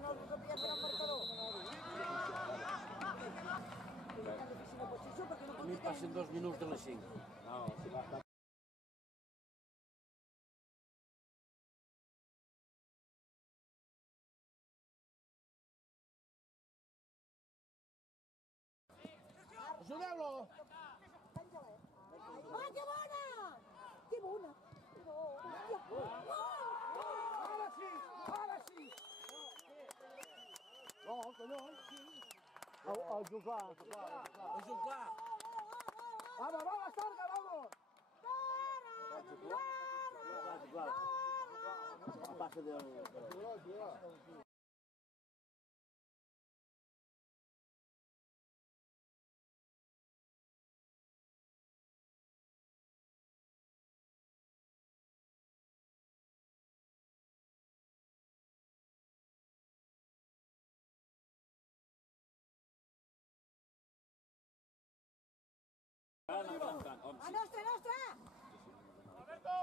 que no canviem el marcador. A mi passen 2 minuts de les 5. No, si va estar... Ajudeu-lo! Ah, que bona! Que bona! Ara sí! Ara sí! No, collons, sí. El jugar. El jugar! Vamos, vamos, Sarga, vamos! A passa del... A nostra, a nostra! Alberto!